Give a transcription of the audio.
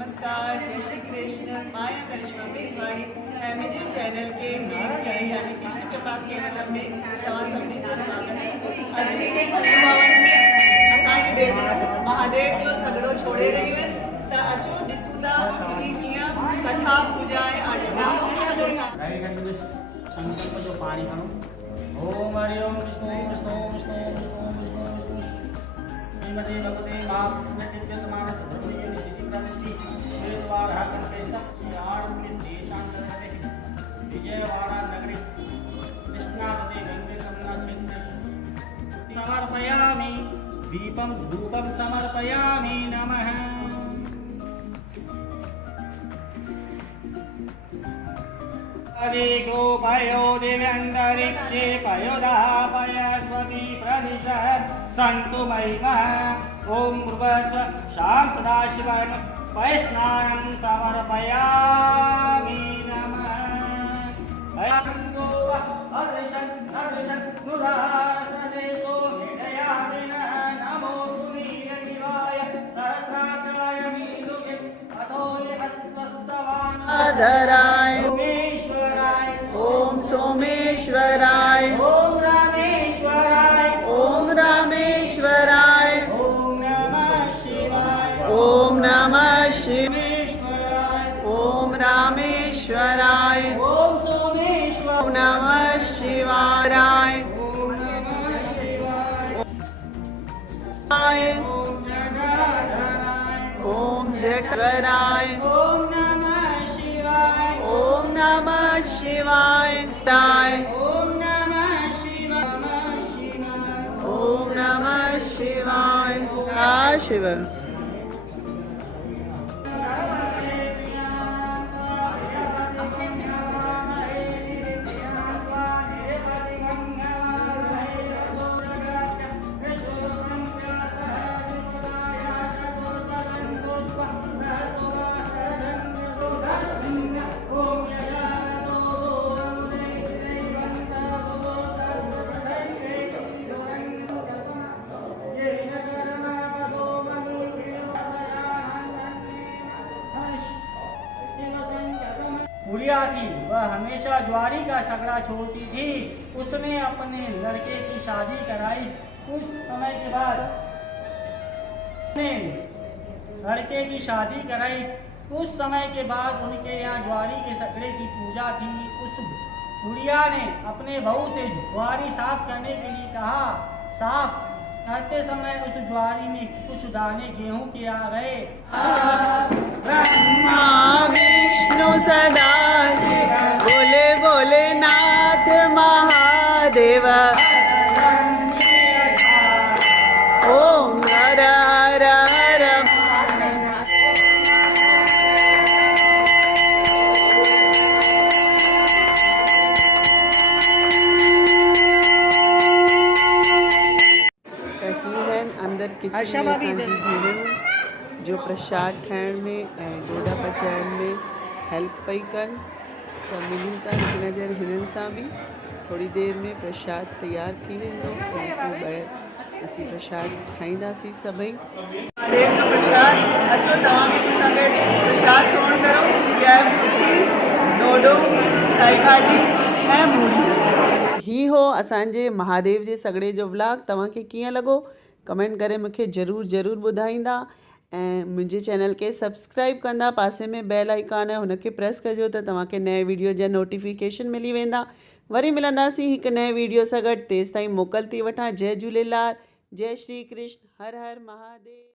नमस्कार, जय श्री कृष्ण। माया करिश्मा Peswani MJ channel के यानी कृष्ण कृपा केवलम में तव्हां सभिनी जो स्वागत है। अॼु जे सत्संग में असांजी भेण महादेव जो सॻड़ो छोड़े रही आहिनि, त अचो ॾिसूं था कि कीअं कथा पूजा ऐं अर्चना संकल्प जो पाणी खणो। ओम हरि ओम विष्णु विष्णु विष्णु विष्णु विष्णु विष्णु श्रीमते भगवते महापुरुषोत्तम मानस ब्रह्मण्य निधि प्रवृत्ति वेदवार कंठे सप्त आरंभ देशांतरे विजयवाड़ा नगरी कृष्णावते गंगे यमुना क्षेत्र समर्पयामि दीपं धूपं समर्पयामि नमः। अधिको पयो दिव्यन्तरिक्षे पयोदः पयस्वती प्रदिशः सन्तु मयिमः। ॐ भुवस्व शां सदाशिवं पयस्नानं समर्पयामि नमः। अयंतो हर्षन् हर्षन् नुरासनेशो निडयादिनः नमो सुनीलगिराय सहस्राक्षाय मीदुके अतो हस्तस्तवान् धराय ओम सोमेश्वराय ओम रामेश्वराय ओम रामेश्वराय ओम नमः शिवाय ओम नमः शिवाय रामेश्वराय ओम रामेश्वराय ओम सोमेश्वर ओम नमः शिवाय ओम नमः शिवाय ओम जगदधराय ओम जगवराय ओम नमः शिवाय ओम नमः शिवाय ओम नमः शिवाय ओम नमः शिवाय शिव। बुढ़िया थी, वह हमेशा ज्वारी का सगड़ा छोड़ती थी। उसने अपने लड़के की शादी कराई। कुछ समय के बाद लड़के की शादी कराई। कुछ समय के बाद उनके यहाँ ज्वारी के सगड़े की पूजा थी। उस बुढ़िया ने अपने बहू से ज्वारी साफ करने के लिए कहा। साफ करते समय उस ज्वारी में कुछ दाने गेहूं के आ गए। ब्रह्मा विष्णु सदा बोले बोले नाथ महादेव ओम हर हर हर। अंदर किचन में असांजी भेणियूं जो प्रसाद ठाहिण में ऐं डोडा पचाइण में हेल्प पई कनि, त मिलूं था हिन नज़र हिननि सां बि। थोड़ी देर में प्रसाद तैयार थी वेंदो ऐं पोइ ॿाहिरि असीं प्रसाद खाईंदासीं सभई। महादेव जो प्रसाद अचो तव्हां बि मूंसां गॾु प्रसाद सेवन करो। इहा आहे मुठी डोडो साई भाॼी ऐं मूरी। ही हो असांजे महादेव जे सॻड़े जो व्लॉग। तव्हांखे कीअं लॻो कमेंट करे मूंखे ज़रूरु ॿुधाईंदा ऐं मुंहिंजे चैनल खे सब्सक्राइब कंदा। पासे में बेल आइकॉन आहे, हुनखे प्रेस कजो त तव्हांखे नए वीडियो जा नोटिफिकेशन मिली वेंदा। वरी मिलंदासीं हिकु नए वीडियो सां गॾु। तेसिताईं मोकल थी वठां। जय झूलेलाल, जय श्री कृष्ण, हर हर महादेव।